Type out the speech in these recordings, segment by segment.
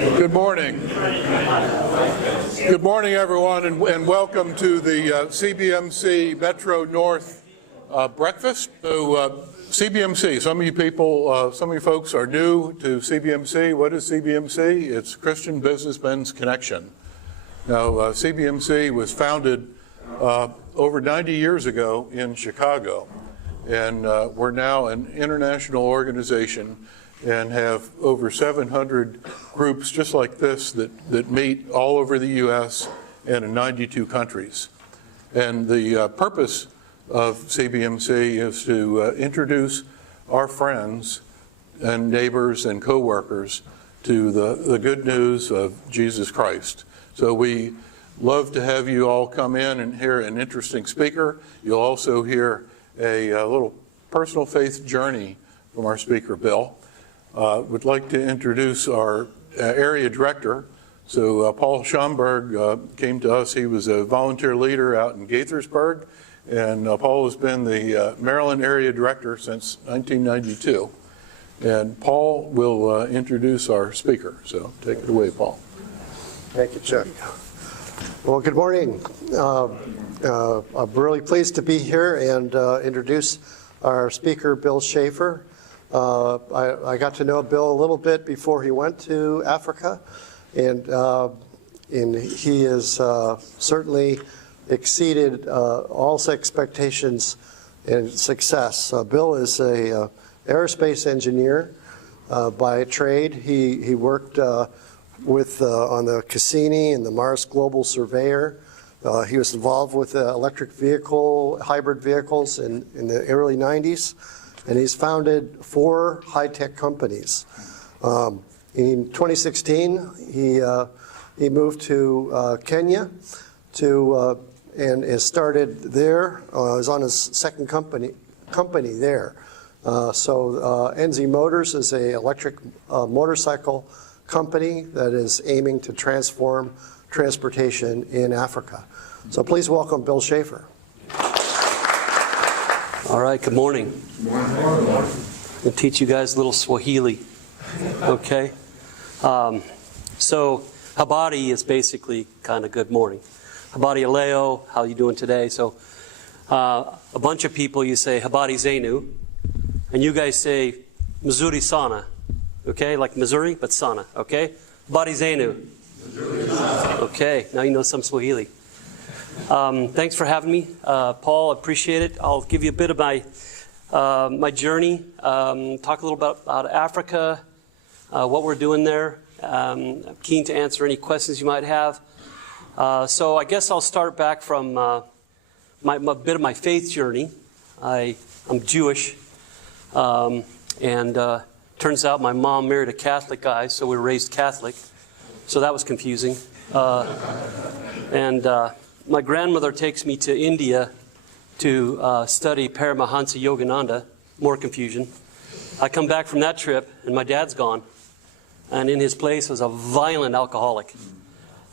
Good morning. Good morning, everyone, and welcome to the CBMC Metro North breakfast. So, CBMC, some of you folks are new to CBMC. What is CBMC? It's Christian Businessmen's Connection. Now, CBMC was founded over 90 years ago in Chicago, and we're now an international organization and have over 700 groups just like this that meet all over the U.S. and in 92 countries. And the purpose of CBMC is to introduce our friends and neighbors and coworkers to the good news of Jesus Christ. So we love to have you all come in and hear an interesting speaker. You'll also hear a little personal faith journey from our speaker, Bill. Would like to introduce our area director. So Paul Schomburg came to us. He was a volunteer leader out in Gaithersburg, and Paul has been the Maryland area director since 1992. And Paul will introduce our speaker. So take it away, Paul. Thank you, Chuck. Well, good morning. I'm really pleased to be here and introduce our speaker, Bill Schafer. I got to know Bill a little bit before he went to Africa, and he has certainly exceeded all expectations and success. Bill is a aerospace engineer by trade. He worked with on the Cassini and the Mars Global Surveyor. He was involved with electric hybrid vehicles in the early 90s. And he's founded 4 high-tech companies. In 2016, he moved to Kenya and has started there. Is on his second company there. Enzi Motors is an electric motorcycle company that is aiming to transform transportation in Africa. So please welcome Bill Schafer. All right, good morning. Good morning. I'll teach you guys a little Swahili, okay? So, habari is basically kind of good morning. Habari leo, how you doing today? So, a bunch of people, you say habari zenu, and you guys say Missouri sana, okay? Like Missouri, but sana, okay? Habari zenu. Okay, now you know some Swahili. Thanks for having me, Paul. Appreciate it. I'll give you a bit of my journey. Talk a little about Africa, what we're doing there. I'm keen to answer any questions you might have. So I guess I'll start back from a bit of my faith journey. I'm Jewish, and turns out my mom married a Catholic guy, so we were raised Catholic. So that was confusing. My grandmother takes me to India to study Paramahansa Yogananda. More confusion. I come back from that trip, and my dad's gone. And in his place was a violent alcoholic.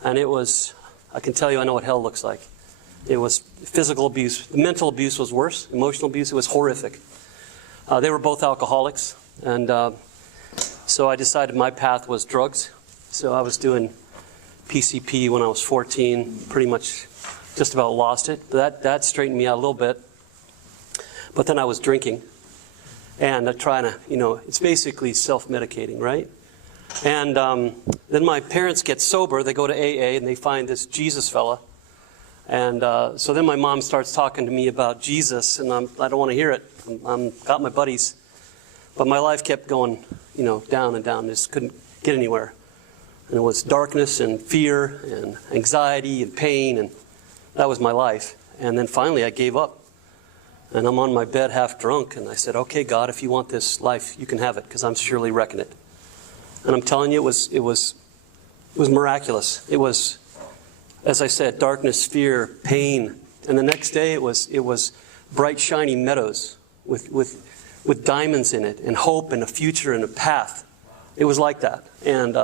And it was, I can tell you, I know what hell looks like. It was physical abuse. The mental abuse was worse. Emotional abuse, it was horrific. They were both alcoholics. And so I decided my path was drugs. So I was doing PCP when I was 14, pretty much just about lost it. But that straightened me out a little bit. But then I was drinking and trying to, it's basically self-medicating, right? And then my parents get sober. They go to AA and they find this Jesus fella. And so then my mom starts talking to me about Jesus, and I don't want to hear it. I'm got my buddies. But my life kept going, down and down. Just couldn't get anywhere. And it was darkness and fear and anxiety and pain, and that was my life. And then finally I gave up. And I'm on my bed half drunk, and I said, okay, God, if you want this life, you can have it, because I'm surely wrecking it. And I'm telling you, it was miraculous. It was, as I said, darkness, fear, pain. And the next day it was bright, shiny meadows with diamonds in it, and hope and a future and a path. It was like that. And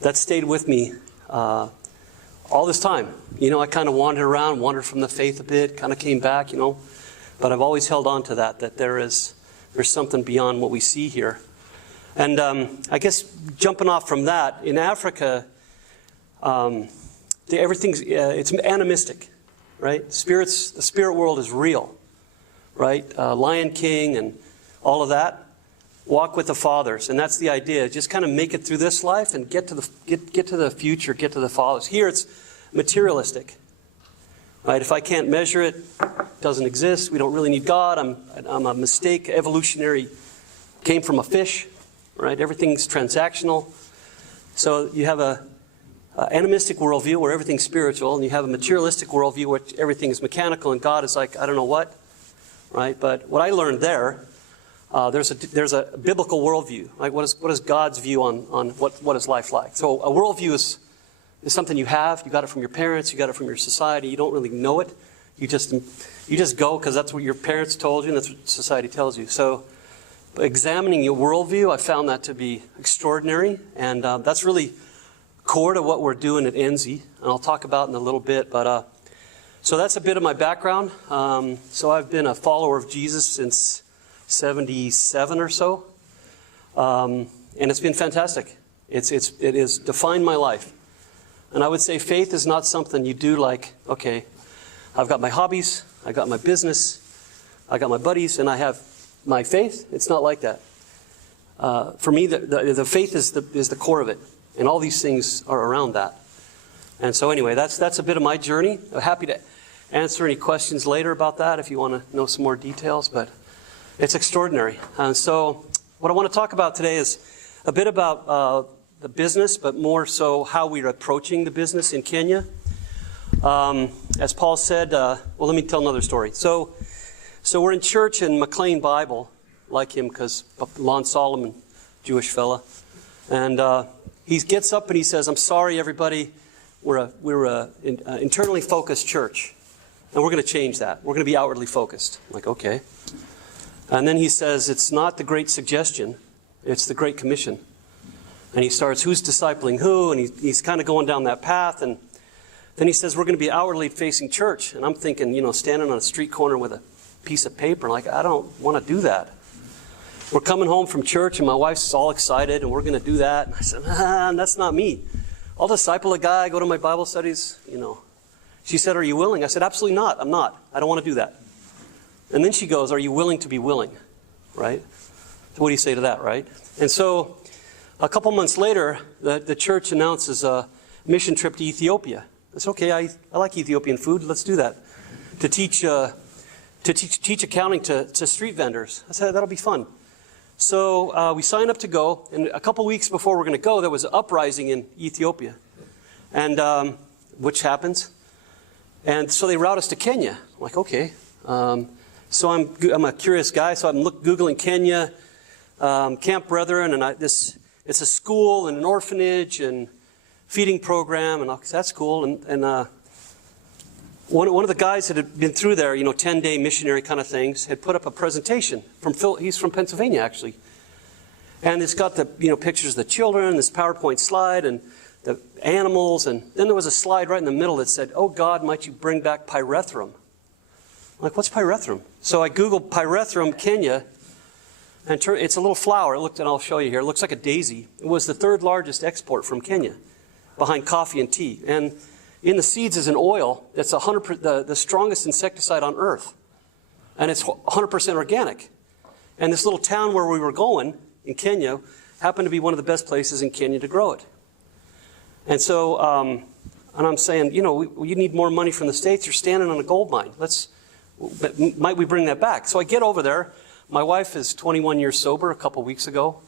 that stayed with me all this time. I kind of wandered around, wandered from the faith a bit, kind of came back, But I've always held on to that there's something beyond what we see here. And I guess jumping off from that, in Africa, everything's it's animistic, right? The spirit world is real, right? Lion King and all of that. Walk with the fathers, and that's the idea. Just kind of make it through this life and get to the future, get to the fathers. Here it's materialistic, right? If I can't measure it, it doesn't exist. We don't really need God. I'm a mistake. Evolutionary came from a fish, right? Everything's transactional. So you have a animistic worldview where everything's spiritual, and you have a materialistic worldview where everything is mechanical, and God is like, I don't know what, right? But what I learned there, there's a biblical worldview. Like what is God's view on what is life like? So a worldview is something you have. You got it from your parents. You got it from your society. You don't really know it. You just go because that's what your parents told you, and that's what society tells you. So examining your worldview, I found that to be extraordinary, and that's really core to what we're doing at Enzi, and I'll talk about in a little bit. But so that's a bit of my background. So I've been a follower of Jesus since 77 or so, and it's been fantastic. It has defined my life, and I would say faith is not something you do like, okay, I've got my hobbies, I got my business, I got my buddies, and I have my faith. It's not like that. For me, the faith is the core of it. And all these things are around that. And so anyway, that's a bit of my journey. I'm happy to answer any questions later about that if you want to know some more details, but it's extraordinary. And so what I want to talk about today is a bit about the business, but more so how we're approaching the business in Kenya. As Paul said, well, let me tell another story. So we're in church in McLean Bible, like him because Lon Solomon, Jewish fella. And he gets up and he says, I'm sorry, everybody, we're a internally focused church, and we're going to change that. We're going to be outwardly focused. I'm like, okay. And then he says, it's not the Great Suggestion, it's the Great Commission. And he starts, who's discipling who? And he's kind of going down that path. And then he says, we're going to be outwardly facing church. And I'm thinking, standing on a street corner with a piece of paper, like, I don't want to do that. We're coming home from church, and my wife's all excited, and we're going to do that. And I said, that's not me. I'll disciple a guy, go to my Bible studies, She said, are you willing? I said, absolutely not. I'm not. I don't want to do that. And then she goes, are you willing to be willing? Right? So what do you say to that, right? And so a couple months later, the church announces a mission trip to Ethiopia. I said, okay, I like Ethiopian food. Let's do that. To teach accounting to street vendors. I said, that'll be fun. So we signed up to go, and a couple weeks before we're going to go, there was an uprising in Ethiopia, and which happens. And so they route us to Kenya. I'm like, okay. So I'm a curious guy, so I'm Googling Kenya, Camp Brethren, and it's a school and an orphanage and feeding program, and that's cool. And one of the guys that had been through there, 10-day missionary kind of things, had put up a presentation he's from Pennsylvania, actually. And it's got the, pictures of the children, this PowerPoint slide, and the animals, and then there was a slide right in the middle that said, oh God, might you bring back pyrethrum? I'm like, what's pyrethrum? So I Googled pyrethrum Kenya, and it's a little flower. And I'll show you here. It looks like a daisy. It was the third largest export from Kenya, behind coffee and tea. And in the seeds is an oil that's the strongest insecticide on earth. And it's 100% organic. And this little town where we were going in Kenya happened to be one of the best places in Kenya to grow it. And so, and I'm saying, you need more money from the States. You're standing on a gold mine. Might we bring that back? So I get over there. My wife is 21 years sober a couple weeks ago.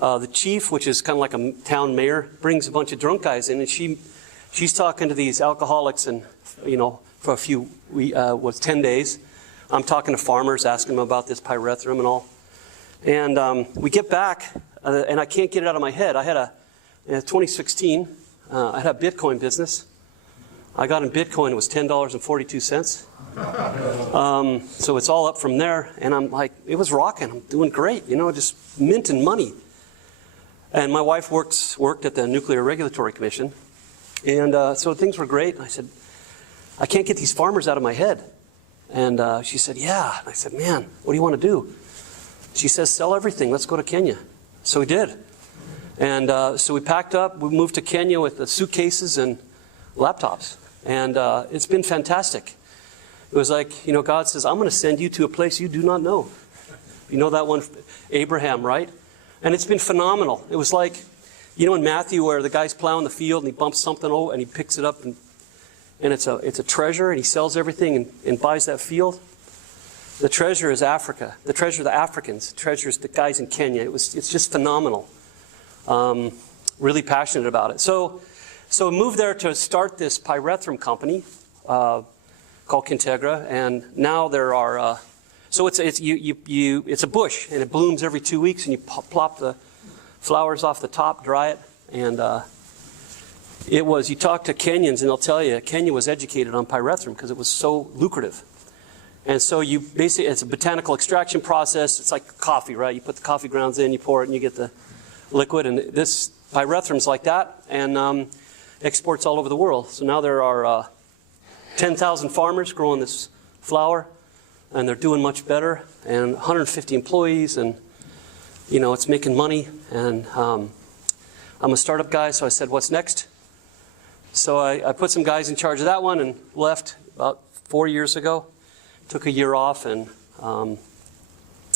The chief, which is kind of like a town mayor, brings a bunch of drunk guys in, and she's talking to these alcoholics, and for 10 days. I'm talking to farmers, asking them about this pyrethrum and all. And we get back, and I can't get it out of my head. In 2016, I had a Bitcoin business. I got in Bitcoin, it was $10.42. So it's all up from there, and I'm like, it was rocking. I'm doing great, just minting money. And my wife worked at the Nuclear Regulatory Commission, and so things were great. And I said, I can't get these farmers out of my head. And she said, yeah. And I said, man, what do you want to do? She says, sell everything. Let's go to Kenya. So we did. And so we packed up, we moved to Kenya with the suitcases and laptops. And it's been fantastic. It was like, you know, God says, I'm going to send you to a place you do not know. You know that one, Abraham, right? And it's been phenomenal. It was like, you know in Matthew where the guy's plowing the field and he bumps something over and he picks it up and it's a treasure and he sells everything and buys that field. The treasure is Africa. The treasure of the Africans. The treasure is the guys in Kenya. It's just phenomenal. Really passionate about it. So I moved there to start this pyrethrum company called Kintegra, and now there are. So it's a bush, and it blooms every 2 weeks, and you plop the flowers off the top, dry it, and you talk to Kenyans, and they'll tell you Kenya was educated on pyrethrum because it was so lucrative. And so you basically, it's a botanical extraction process. It's like coffee, right? You put the coffee grounds in, you pour it, and you get the liquid. And this pyrethrum like that, and exports all over the world. So now there are 10,000 farmers growing this flower, and they're doing much better. And 150 employees, and you know it's making money. And I'm a startup guy, so I said, "What's next?" So I put some guys in charge of that one, and left about 4 years ago. Took a year off and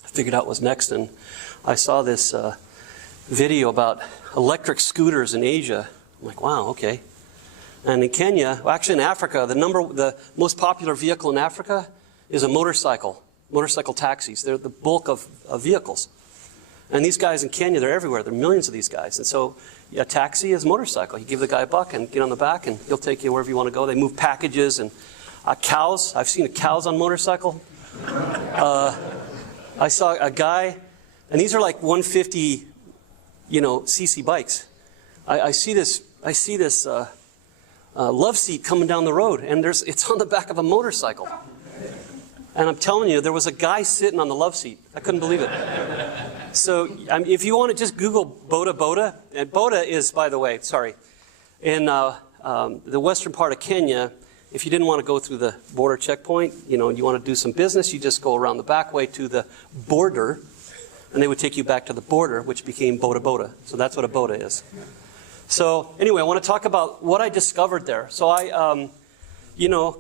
figured out what's next. And I saw this video about electric scooters in Asia. I'm like, wow, okay. And in Kenya, well, actually in Africa, the most popular vehicle in Africa is a motorcycle taxis. They're the bulk of vehicles. And these guys in Kenya, they're everywhere. There are millions of these guys. And so a taxi is a motorcycle. You give the guy $1 and get on the back, and he'll take you wherever you want to go. They move packages and cows. I've seen cows on motorcycle. I saw a guy, and these are like 150, cc bikes. I see this love seat coming down the road, and it's on the back of a motorcycle. And I'm telling you, there was a guy sitting on the love seat. I couldn't believe it. So if you want to just Google Boda, and Boda is, by the way, in the western part of Kenya. If you didn't want to go through the border checkpoint, and you want to do some business, you just go around the back way to the border, and they would take you back to the border, which became Boda. So that's what a Boda is. So anyway, I want to talk about what I discovered there. So I,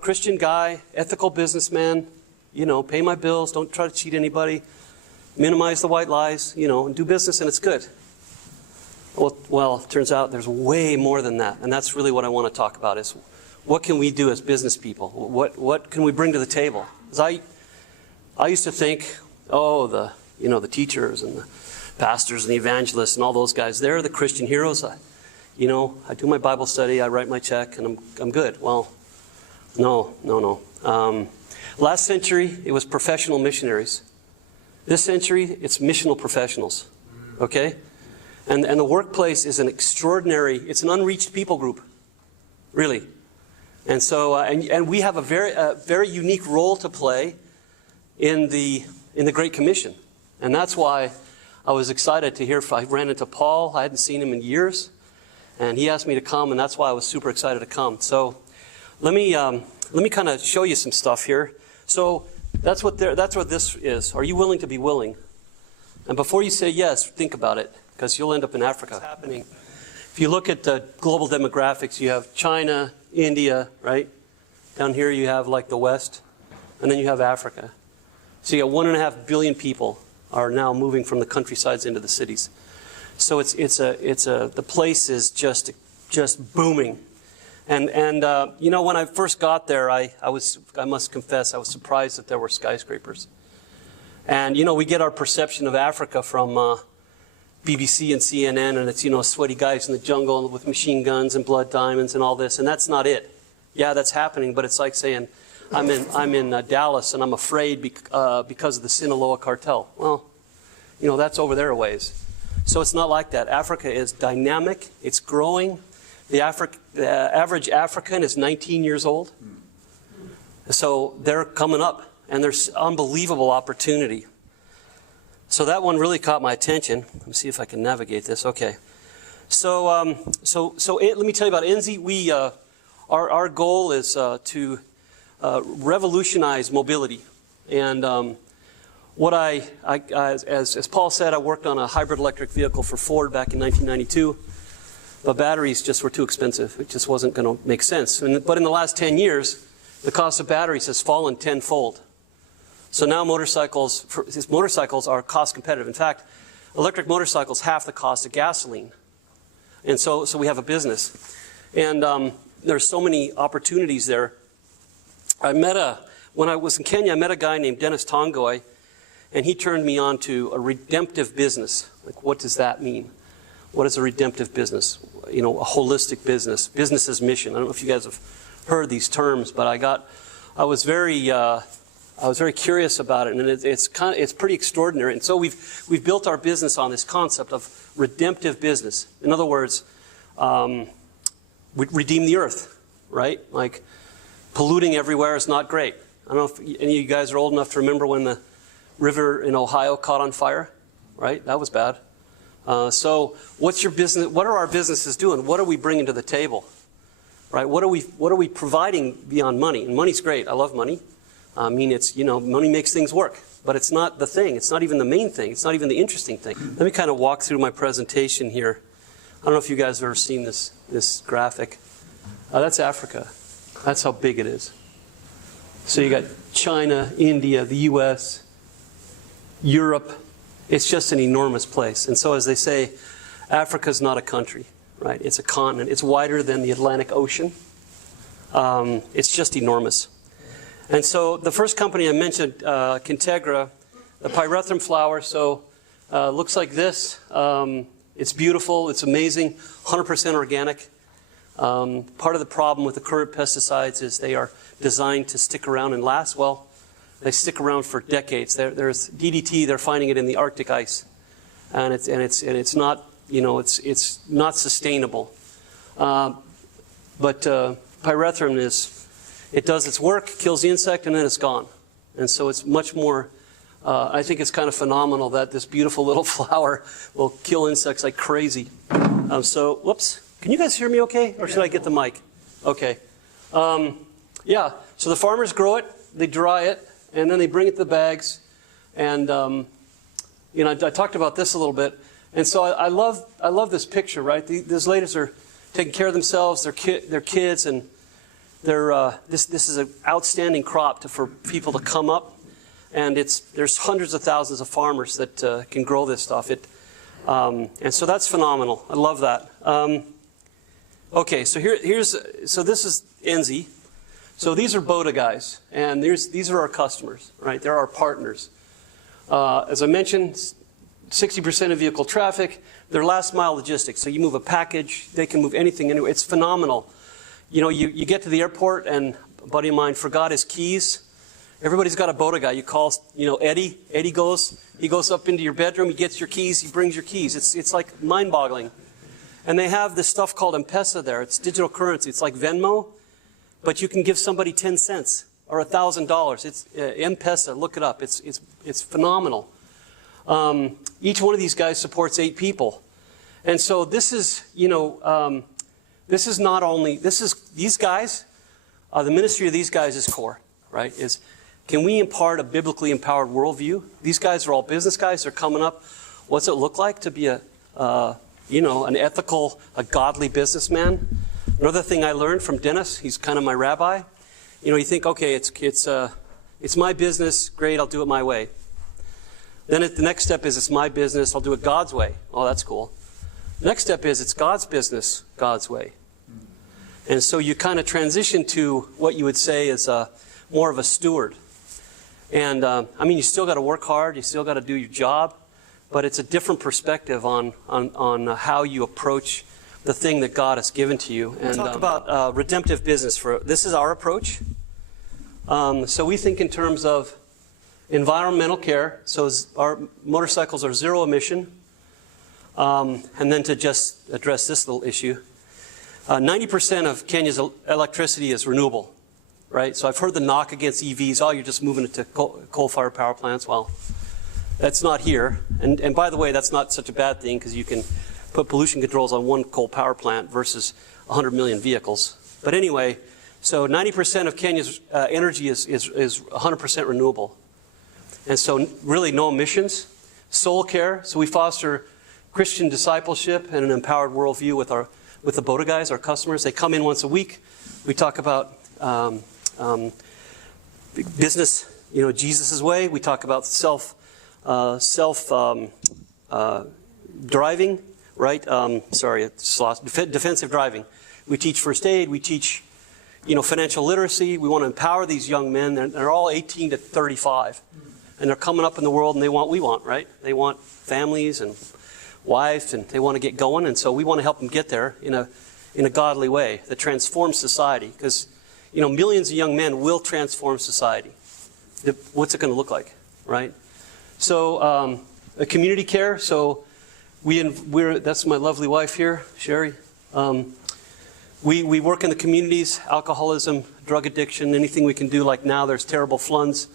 Christian guy, ethical businessman, pay my bills, don't try to cheat anybody, minimize the white lies, and do business, and it's good. Well, it turns out there's way more than that, and that's really what I want to talk about is what can we do as business people? What can we bring to the table? Because I used to think, the teachers and the pastors and the evangelists and all those guys, they're the Christian heroes. I do my Bible study, I write my check, and I'm good. Well, no. Last century, it was professional missionaries. This century, it's missional professionals. Okay? And the workplace is it's an unreached people group. Really. And so, and we have a very unique role to play in the Great Commission, and that's why I was excited to hear. I ran into Paul. I hadn't seen him in years, and he asked me to come, and that's why I was super excited to come. So, let me kind of show you some stuff here. So that's what this is. Are you willing to be willing? And before you say yes, think about it, because you'll end up in Africa. What's happening? If you look at the global demographics, you have China, India, right? Down here you have like the West, and then you have Africa. So you got 1.5 billion people are now moving from the countrysides into the cities. So the place is just booming. And when I first got there, I must confess, I was surprised that there were skyscrapers. And we get our perception of Africa from BBC and CNN, and it's sweaty guys in the jungle with machine guns and blood diamonds and all this, and that's not it. Yeah, that's happening, but it's like saying I'm in Dallas and I'm afraid because of the Sinaloa cartel. Well, that's over there a ways. So it's not like that. Africa is dynamic. It's growing. The average African is 19 years old. So they're coming up, and there's unbelievable opportunity. So that one really caught my attention. Let me see if I can navigate this. Okay. So let me tell you about Enzi. Our goal is to revolutionize mobility. And as Paul said, I worked on a hybrid electric vehicle for Ford back in 1992, but batteries just were too expensive. It just wasn't going to make sense. But in the last 10 years, the cost of batteries has fallen tenfold. So now motorcycles are cost competitive. In fact, electric motorcycles half the cost of gasoline. And so we have a business. And there's so many opportunities there. When I was in Kenya, I met a guy named Dennis Tongoy, and he turned me on to a redemptive business. Like, what does that mean? What is a redemptive business? You know, a holistic business, business's mission. I don't know if you guys have heard these terms, but I was very curious about it, and it's pretty extraordinary. And so we've built our business on this concept of redemptive business. In other words, we redeem the earth, right? Like, polluting everywhere is not great. I don't know if any of you guys are old enough to remember when the river in Ohio caught on fire, right? That was bad. So what's your business? What are our businesses doing? What are we bringing to the table, right? What are we providing beyond money? And money's great. I love money. I mean, it's, you know, money makes things work, but it's not the thing. It's not even the main thing. It's not even the interesting thing. Let me kind of walk through my presentation here. I don't know if you guys have ever seen this graphic. That's Africa. That's how big it is. So you got China, India, the US, Europe. It's just an enormous place. And so as they say, Africa's not a country, right? It's a continent. It's wider than the Atlantic Ocean. It's just enormous. And so the first company I mentioned, Kintegra, the pyrethrum flower, so looks like this. It's beautiful. It's amazing. 100% organic. Part of the problem with the current pesticides is they are designed to stick around and last. Well, they stick around for decades. There's DDT. They're finding it in the Arctic ice, and it's not, you know, it's not sustainable. But pyrethrum it does its work, kills the insect, and then it's gone. And so it's much more. I think it's kind of phenomenal that this beautiful little flower will kill insects like crazy. So, whoops. Can you guys hear me okay? Or should I get the mic? Okay. Yeah, so the farmers grow it, they dry it, and then they bring it to the bags. And, you know, I talked about this a little bit. And so I love this picture, right? These ladies are taking care of themselves, their kids, and this is an outstanding crop for people to come up. And there's hundreds of thousands of farmers that can grow this stuff. And so that's phenomenal. I love that. Okay, so this is Enzi. So these are Boda guys, and these are our customers, right? They're our partners. As I mentioned, 60% of vehicle traffic. They're last mile logistics. So you move a package, they can move anything anywhere. It's phenomenal. You know, you get to the airport, and a buddy of mine forgot his keys. Everybody's got a Boda guy. You call, you know, Eddie. Eddie goes up into your bedroom. He gets your keys. He brings your keys. It's like mind-boggling. And they have this stuff called M-Pesa there. It's digital currency. It's like Venmo, but you can give somebody 10 cents or $1,000. It's M-Pesa. Look it up. It's phenomenal. Each one of these guys supports 8 people. And so this is, you know, this is these guys, the ministry of these guys is core, right? Can we impart a biblically empowered worldview? These guys are all business guys. They're coming up. What's it look like to be you know, an ethical, a godly businessman? Another thing I learned from Dennis, he's kind of my rabbi. You know, you think, okay, it's my business, great, I'll do it my way. Then the next step is it's my business, I'll do it God's way. Oh, that's cool. The next step is it's God's business, God's way. And so you kind of transition to what you would say is more of a steward. And I mean, you still got to work hard, you still got to do your job, but it's a different perspective on how you approach the thing that God has given to you. And talk about redemptive business. This is our approach. So we think in terms of environmental care. So our motorcycles are zero emission. And then to just address this little issue, 90% of Kenya's electricity is renewable, right? So I've heard the knock against EVs, oh, you're just moving it to coal-fired power plants. Well, that's not here. And by the way, that's not such a bad thing because you can put pollution controls on one coal power plant versus 100 million vehicles. But anyway, so 90% of Kenya's energy is 100% renewable. And so really no emissions. Soul care, so we foster Christian discipleship and an empowered worldview with the Boda guys, our customers. They come in once a week. We talk about business, Jesus' way. We talk about self driving, right? Defensive driving. We teach first aid. We teach, financial literacy. We want to empower these young men. They're all 18 to 35. And they're coming up in the world and they want what we want, right? They want families and wives and they want to get going. And so we want to help them get there in a godly way that transforms society. Because, millions of young men will transform society. What's it going to look like, right? So a community care. So that's my lovely wife here, Sherry. We work in the communities, alcoholism, drug addiction, anything we can do. Like now there's terrible floods.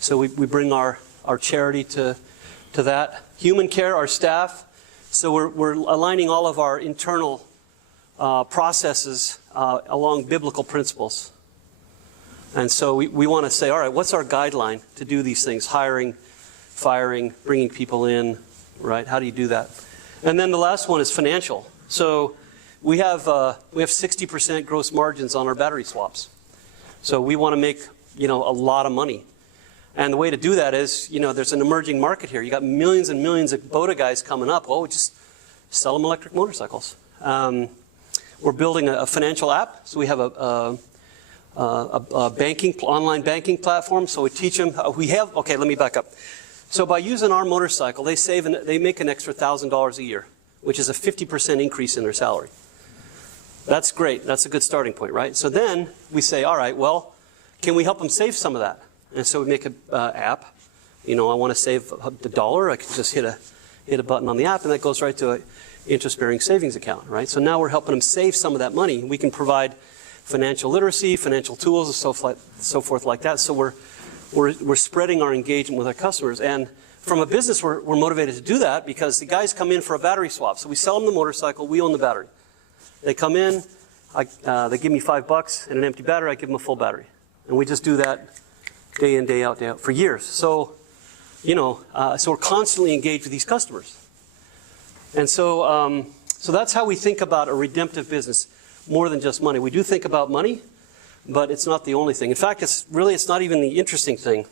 So we bring our charity to that. Human care, our staff. So we're aligning all of our internal processes along biblical principles. And so we want to say, all right, what's our guideline to do these things? Hiring, firing, bringing people in, right? How do you do that? And then the last one is financial. So we have 60% gross margins on our battery swaps. So we want to make, a lot of money. And the way to do that is, there's an emerging market here. You got millions and millions of Boda guys coming up. Oh, just sell them electric motorcycles. We're building a financial app. So we have a online banking platform. So we teach them. Okay, let me back up. So by using our motorcycle, they make an extra $1,000 a year, which is a 50% increase in their salary. That's great. That's a good starting point, right? So then we say, all right, well, can we help them save some of that? And so we make an app. I want to save $1. I can just hit a button on the app, and that goes right to an interest-bearing savings account, right? So now we're helping them save some of that money. We can provide financial literacy, financial tools, and so forth like that. So we're spreading our engagement with our customers. And from a business, we're motivated to do that because the guys come in for a battery swap. So we sell them the motorcycle. We own the battery. They come in. They give me $5 and an empty battery. I give them a full battery. And we just do that day in, day out for years. So, so we're constantly engaged with these customers. And so that's how we think about a redemptive business, more than just money. We do think about money, but it's not the only thing. In fact, it's not even the interesting thing.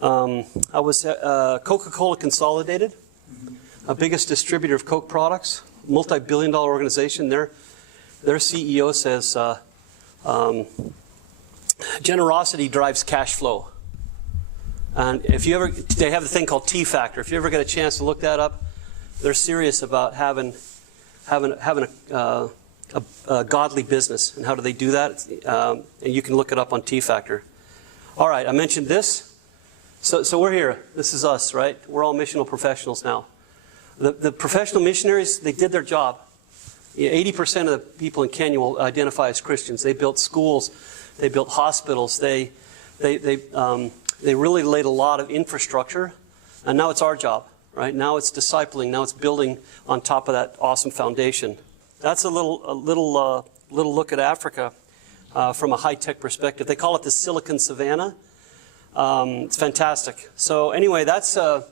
I was Coca-Cola Consolidated, a biggest distributor of Coke products, multi-billion-dollar organization. Their CEO says, generosity drives cash flow. And they have the thing called T factor. If you ever get a chance to look that up, they're serious about having a godly business. And how do they do that? And you can look it up on T factor. All right, I mentioned this. So we're here. This is us, right? We're all missional professionals now. The professional missionaries, they did their job. 80% of the people in Kenya will identify as Christians. They built schools. They built hospitals. They really laid a lot of infrastructure, and now it's our job, right? Now it's discipling. Now it's building on top of that awesome foundation. That's a little look at Africa from a high-tech perspective. They call it the Silicon Savannah. It's fantastic. So anyway, that's. I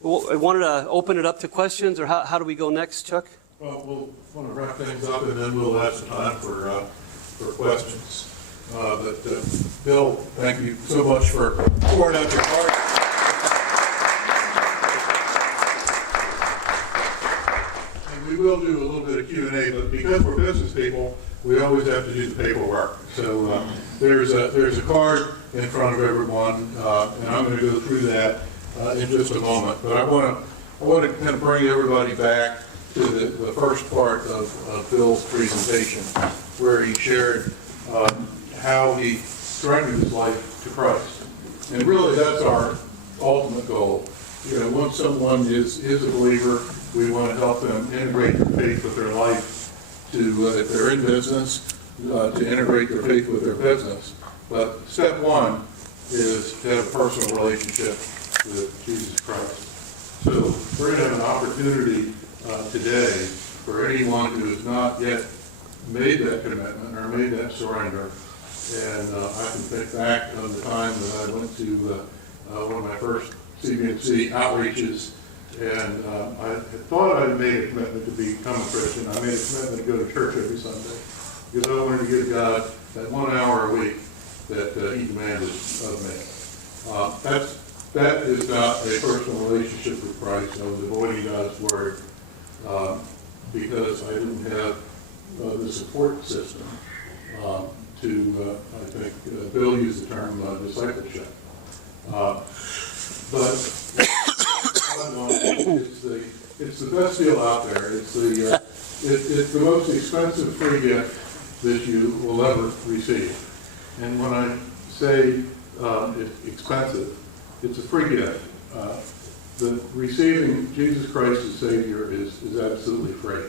wanted to open it up to questions, or how do we go next, Chuck? Well, we'll want to wrap things up, and then we'll have some time for questions. But Bill, thank you so much for pouring out your heart. And we will do a little bit of Q&A, but because we're business people, we always have to do the paperwork. So there's a card in front of everyone, and I'm going to go through that in just a moment. But I want to kind of bring everybody back to the first part of Bill's presentation, where he shared how he surrendered his life to Christ. And really, that's our ultimate goal. Once someone is a believer, we want to help them integrate their faith with their life, if they're in business, to integrate their faith with their business. But step one is to have a personal relationship with Jesus Christ. So we're going to have an opportunity today for anyone who has not yet made that commitment or made that surrender. And I can think back on the time that I went to one of my first CBMC outreaches, and I had thought I'd made a commitment to become a Christian. I made a commitment to go to church every Sunday because I wanted to give God that 1 hour a week that He demanded of me. That is not a personal relationship with Christ. I was avoiding God's Word because I didn't have the support system to, I think, Bill used the term discipleship. But it's the best deal out there. It's the most expensive free gift that you will ever receive. And when I say it's expensive, it's a free gift. The receiving Jesus Christ as Savior is absolutely free,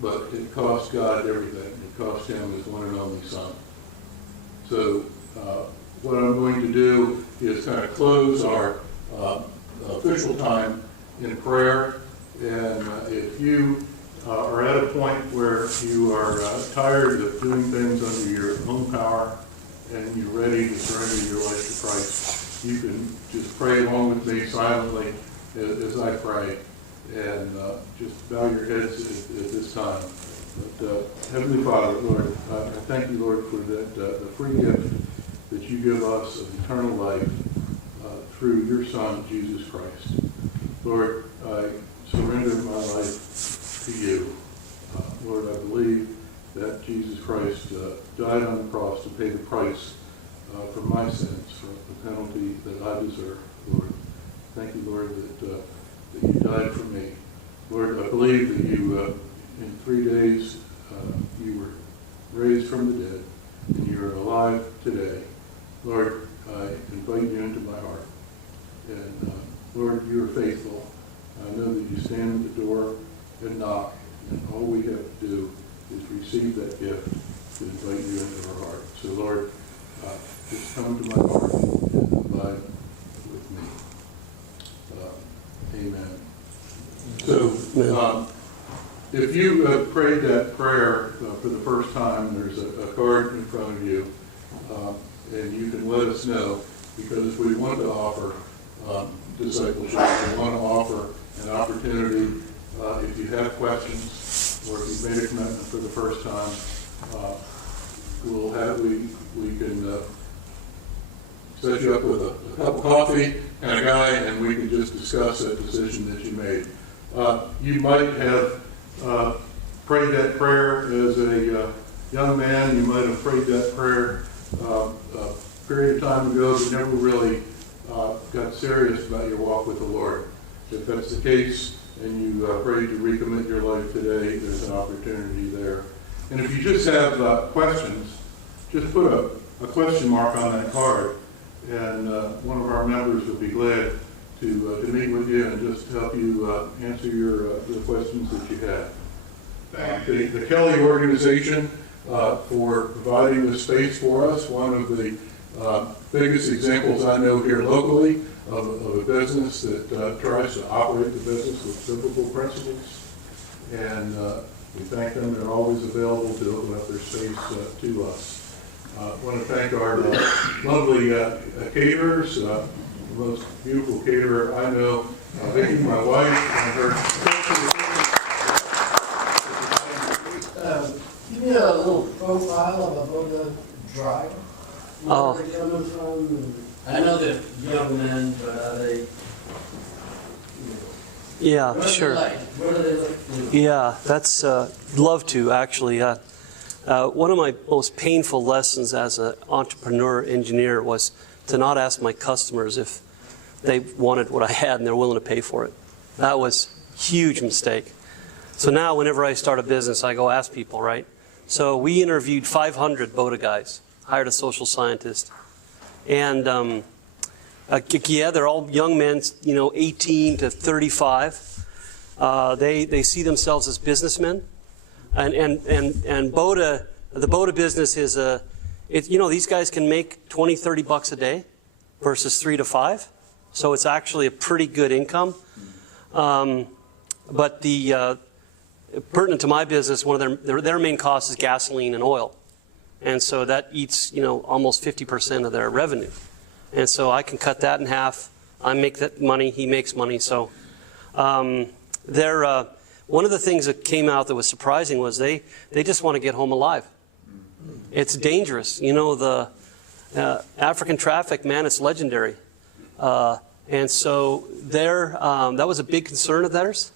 but it costs God everything. It cost Him His one and only Son. So what I'm going to do is kind of close our official time in prayer, and if you are at a point where you are tired of doing things under your own power and you're ready to surrender your life to Christ, you can just pray along with me silently as I pray, and just bow your heads at this time. But Heavenly Father, Lord, I thank you, Lord, for the free gift that you give us of eternal life through your Son, Jesus Christ. Lord, I surrender my life to you. Lord, I believe that Jesus Christ died on the cross to pay the price for my sins, for the penalty that I deserve. Lord, thank you, Lord, that you died for me. Lord, I believe that you, in 3 days, you were raised from the dead, and you're alive today. Lord, I invite you into my heart. And Lord, you are faithful. I know that you stand at the door and knock, and all we have to do is receive that gift to invite you into our heart. So Lord, just come to my heart and abide with me. Amen. So if you prayed that prayer for the first time, there's a card in front of you, and you can let us know, because we want to offer discipleship. We want to offer an opportunity. If you have questions, or if you've made a commitment for the first time, we can set you up with a cup of coffee and a guy, and we can just discuss that decision that you made. You might have prayed that prayer as a young man. You might have prayed that prayer a period of time ago, but never really got serious about your walk with the Lord. If that's the case, and you pray to recommit your life today, there's an opportunity there. And if you just have questions, just put a question mark on that card, and one of our members would be glad to meet with you and just help you answer the questions that you have. The Kelly organization for providing this space for us, one of the biggest examples I know here locally of a business that tries to operate the business with biblical principles. And we thank them. They're always available to open up their space to us. I want to thank our lovely caterers, the most beautiful caterer I know, Vicki, my wife, and her. Give me a little profile of a Boda driver. Oh. Where they're coming from. I know they're young men, but are they? Yeah, What are sure. they like? What are they like? Yeah, that's love to actually. One of my most painful lessons as an entrepreneur engineer was to not ask my customers if they wanted what I had and they're willing to pay for it. That was a huge mistake. So now whenever I start a business, I go ask people, right? So we interviewed 500 Boda guys, hired a social scientist. And yeah, they're all young men, 18 to 35. They see themselves as businessmen. And Boda, the Boda business is these guys can make 20, 30 bucks a day versus 3 to 5. So it's actually a pretty good income. But the pertinent to my business, one of their main costs is gasoline and oil. And so that eats, almost 50% of their revenue. And so I can cut that in half. I make that money, he makes money. So one of the things that came out that was surprising was they just want to get home alive. It's dangerous. You know, the African traffic, man, it's legendary. And so that was a big concern of theirs.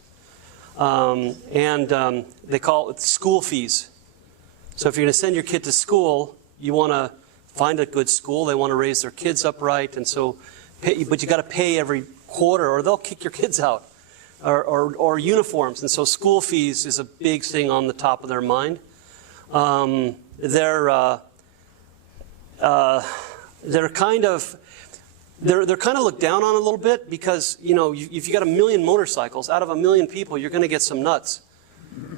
They call it school fees. So if you're going to send your kid to school, you want to find a good school. They want to raise their kids up right. And so, but you got to pay every quarter or they'll kick your kids out. Or uniforms. And so school fees is a big thing on the top of their mind. They're kind of looked down on a little bit because, you know, if you got 1 million motorcycles, out of 1 million people, you're going to get some nuts.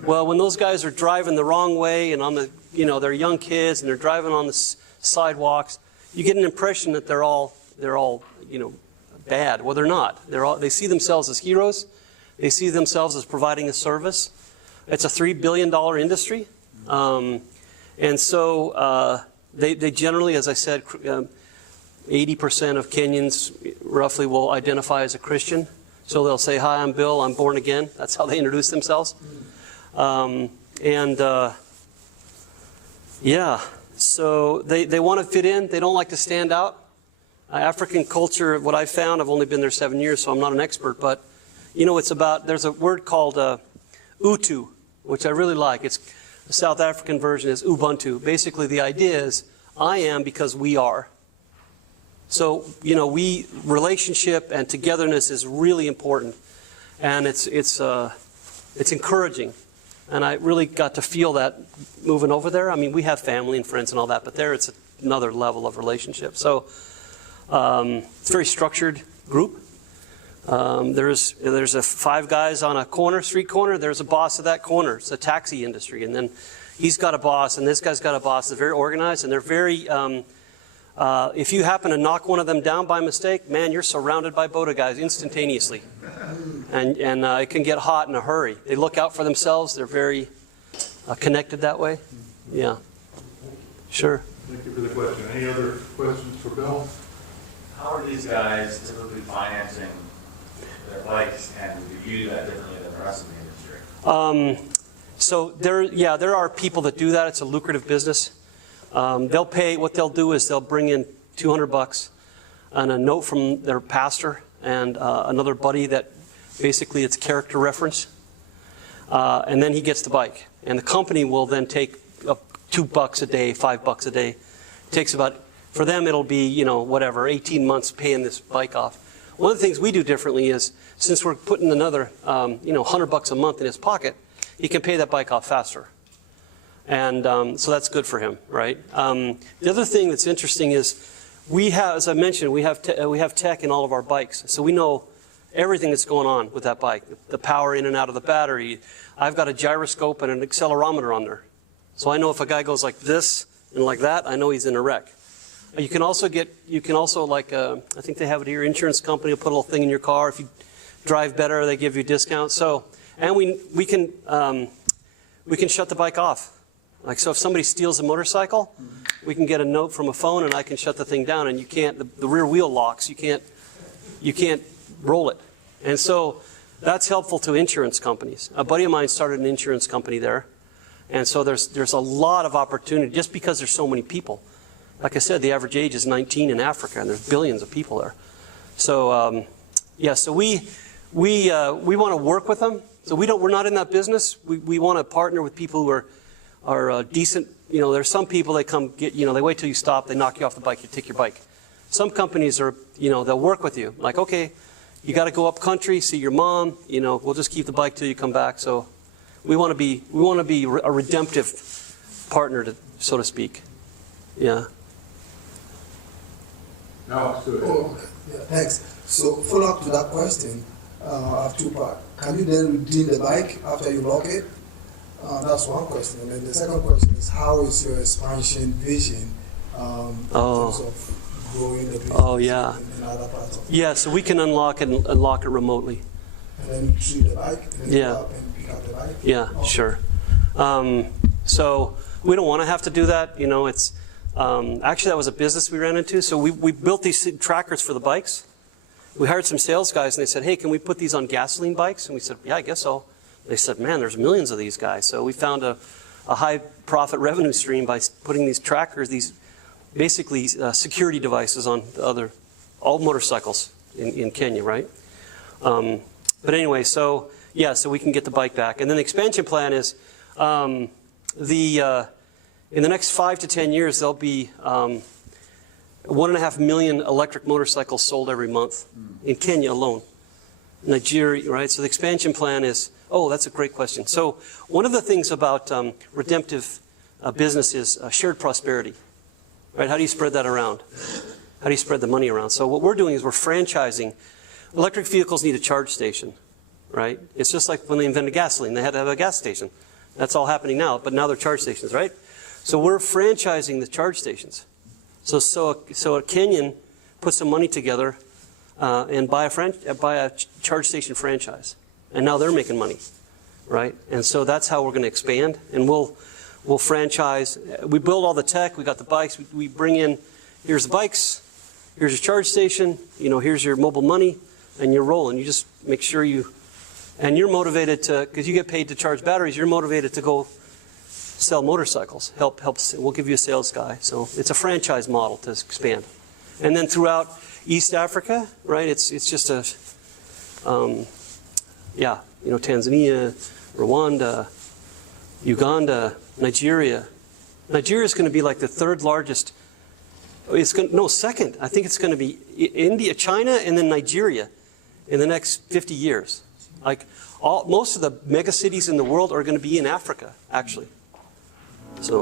Well, when those guys are driving the wrong way and on the, you know, they're young kids and they're driving on the sidewalks, you get an impression that they're all, you know, bad. Well, they're not. They see themselves as heroes. They see themselves as providing a service. It's a $3 billion industry. And so they generally, as I said, 80% of Kenyans roughly will identify as a Christian. So they'll say, "Hi, I'm Bill, I'm born again." That's how they introduce themselves. Yeah, so they want to fit in. They don't like to stand out. African culture, what I've found, I've only been there 7 years, so I'm not an expert, but you know, it's about, there's a word called Utu, which I really like. It's the South African version is Ubuntu. Basically, the idea is, I am because we are. So, you know, relationship and togetherness is really important, and it's encouraging. And I really got to feel that moving over there. I mean, we have family and friends and all that, but there it's another level of relationship. So, it's a very structured group. There's 5 guys on a street corner. There's a boss of that corner. It's a taxi industry. And then he's got a boss, and this guy's got a boss. They're very organized, and they're very, if you happen to knock one of them down by mistake, man, you're surrounded by Boda guys instantaneously. And it can get hot in a hurry. They look out for themselves. They're very connected that way. Yeah. Sure. Thank you for the question. Any other questions for Bill? How are these guys typically financing their bikes, and do you do that differently than the rest of the industry? So there are people that do that. It's a lucrative business. They'll pay. What they'll do is they'll bring in $200 and a note from their pastor and another buddy that basically it's character reference, and then he gets the bike, and the company will then take $2 a day, $5 a day. It takes about, for them it'll be, you know, whatever, 18 months paying this bike off. One of the things we do differently is, since we're putting another, you know, $100 a month in his pocket, he can pay that bike off faster. And so that's good for him, right? The other thing that's interesting is we have, as I mentioned, we have tech in all of our bikes. So we know everything that's going on with that bike, the power in and out of the battery. I've got a gyroscope and an accelerometer on there. So I know if a guy goes like this and like that, I know he's in a wreck. You can also like, I think they have it here, insurance company will put a little thing in your car. If you drive better, they give you a discount. So, and we can shut the bike off. Like, so if somebody steals a motorcycle, we can get a note from a phone and I can shut the thing down, and you can't, the rear wheel locks, you can't roll it. And so that's helpful to insurance companies. A buddy of mine started an insurance company there. And so there's a lot of opportunity just because there's so many people. Like I said, the average age is 19 in Africa, and there's billions of people there. So yeah, so we want to work with them. So we're not in that business. We want to partner with people who are decent. You know, there's some people, they come get, you know, they wait till you stop, they knock you off the bike, you take your bike. Some companies are, you know, they'll work with you. Like, okay, you got to go up country, see your mom. You know, we'll just keep the bike till you come back. So we want to be a redemptive partner, so to speak. Yeah. No, Oh, yeah, thanks. So follow up to that question, I have 2 parts. Can you then redeem the bike after you lock it? That's one question. And then the second question is, how is your expansion vision in terms of growing the business in other parts of it? Yeah, so we can unlock it and lock it remotely. And then you treat the bike, and then go up and pick up the bike? Yeah, sure. So we don't want to have to do that. You know, it's Actually, that was a business we ran into. So we built these trackers for the bikes. We hired some sales guys, and they said, hey, can we put these on gasoline bikes? And we said, yeah, I guess so. They said, man, there's millions of these guys. So we found a high profit revenue stream by putting these trackers, these basically security devices on all motorcycles in Kenya, right? But anyway, so yeah, so we can get the bike back. And then the expansion plan is in the next 5 to 10 years, there'll be 1.5 million electric motorcycles sold every month in Kenya alone. Nigeria, right? So the expansion plan is, oh, that's a great question. So one of the things about redemptive business is shared prosperity, right? How do you spread that around? How do you spread the money around? So what we're doing is we're franchising. Electric vehicles need a charge station, right? It's just like when they invented gasoline. They had to have a gas station. That's all happening now, but now they're charge stations, right? So we're franchising the charge stations. So a Kenyan puts some money together and buy a charge station franchise. And now they're making money, right? And so that's how we're going to expand. And we'll franchise. We build all the tech. We got the bikes. We bring in, here's the bikes. Here's your charge station. Here's your mobile money. And you're rolling. You just make sure and you're motivated to, because you get paid to charge batteries, you're motivated to go sell motorcycles. We'll give you a sales guy. So it's a franchise model to expand. And then throughout East Africa, right, it's just Tanzania, Rwanda, Uganda, Nigeria. Nigeria is going to be like the third largest. Second. I think it's going to be India, China, and then Nigeria in the next 50 years. Like most of the mega cities in the world are going to be in Africa, actually. So.